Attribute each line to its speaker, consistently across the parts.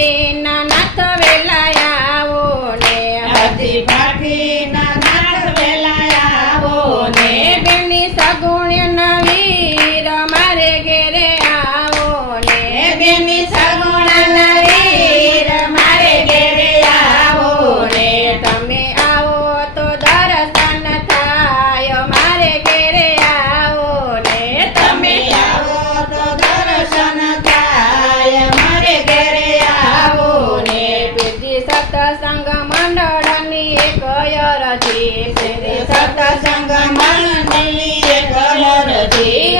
Speaker 1: માટે નાના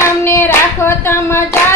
Speaker 1: અમને રાખો તમ
Speaker 2: જા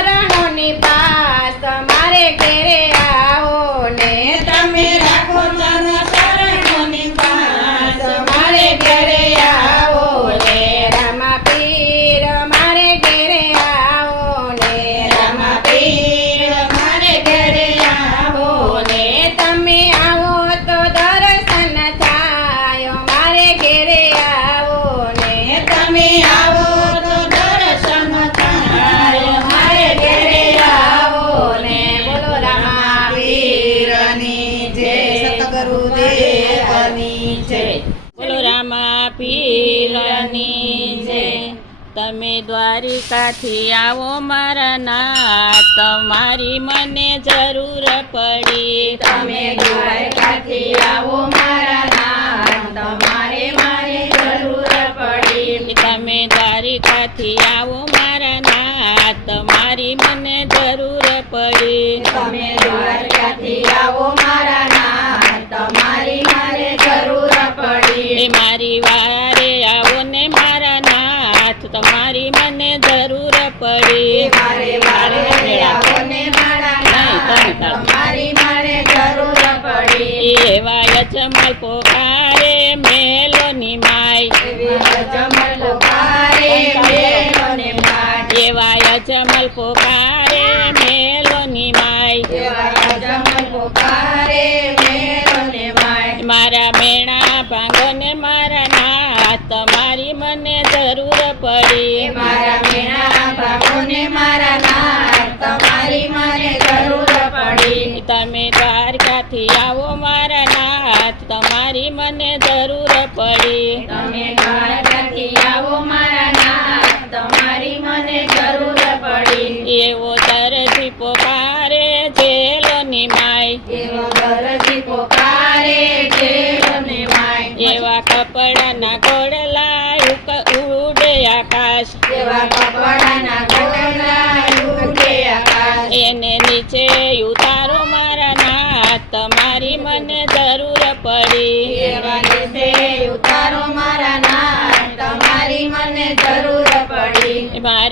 Speaker 2: દ્વારિકાથી આવો મારા નાથ. તમારી મને જરૂર પડી.
Speaker 1: તમે દ્વારકાથી આવો મારા નાથ. તમારે મારે જરૂર પડી.
Speaker 2: તમે
Speaker 3: દ્વારિકાથી આવો મારા નાથ. તમારી મને જરૂર પડી.
Speaker 2: તમે દ્વારકાથી આવો મારા નાથ. તમારી મારે જરૂર પડી.
Speaker 3: મારી વાત પડી ચમલ પોકારે
Speaker 2: મેલો મેલોને માય.
Speaker 3: એવા ચમલ પોકારે
Speaker 2: પુકારે મેલોને માય.
Speaker 3: મારા મેણા ભાંગો ને મારા નાથ તમારી મને જરૂર પડી.
Speaker 2: મારા મેણા બાપુને મારા મને જરૂર પડી.
Speaker 3: તમે દ્વારકાથી આવો મારા નાથ તમારી મને જરૂર પડી. એવો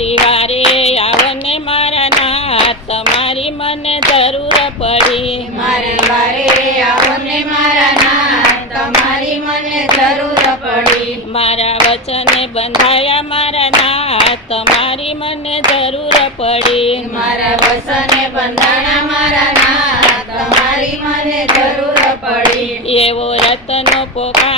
Speaker 3: પડી
Speaker 2: મારી
Speaker 3: વારે આવો મારા નાથ તમારી મને જરૂર પડી.
Speaker 2: મારે વારે આવને મારા નાથ તમારી મને જરૂર પડી.
Speaker 3: મારા વચને બંધાયા મારા નાથ તમારી મને જરૂર પડી.
Speaker 2: મારા વચને બંધાણા મારા નાથ તમારી મને જરૂર પડી.
Speaker 3: એવો રતનો પોકારે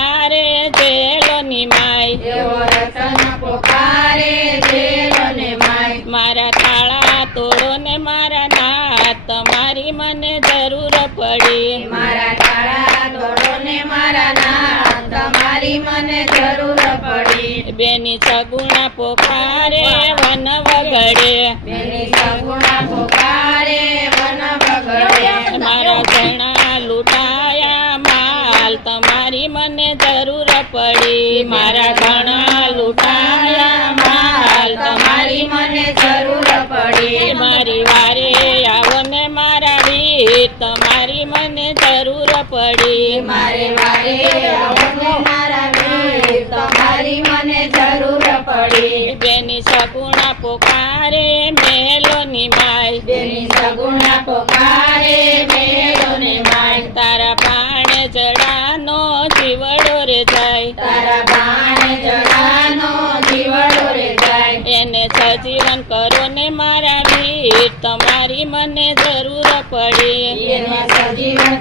Speaker 3: જરૂર
Speaker 2: મારા તાળા તોડો મારા નાથ તમારી મને જરૂર પડી.
Speaker 3: બેની સગુણા પોકારે વન વગડે.
Speaker 2: બેની સગુણા પોકારે વન બગડે
Speaker 3: મારા ઘણા લૂંટાયા માલ તમારી મને જરૂર પડી. મારા ઘણા લૂંટાયા પોકારે મેલોની માય
Speaker 2: બેની સગુણા પોકારે મેળોને માય
Speaker 3: તારા પાણે જડાનો જીવડો રે જાય.
Speaker 2: તારા બાણ જડાનો જીવડો રે જાય.
Speaker 3: એને સજીવન કરો ને મારા વીર તમારી મને જરૂર પડે.
Speaker 2: સજીવન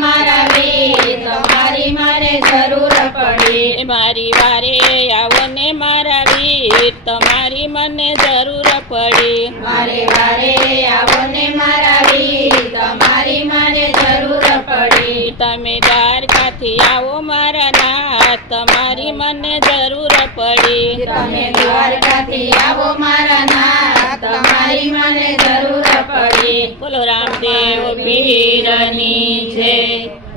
Speaker 2: મારા તમારી મારે જરૂર પડે.
Speaker 3: મારી વારે આવો ને મારા વીર તમારી મને જરૂર પડે.
Speaker 2: મારે વારે આવો ને મારા વીર તમારી મારે
Speaker 3: તમે દ્વારકાથી આવો મારા નાથ તમારી મને જરૂર પડી.
Speaker 2: તમે દ્વારકાથી આવો મારા નાથ તમારી મને જરૂર પડી.
Speaker 3: બોલો રામદેવ પીરની જય.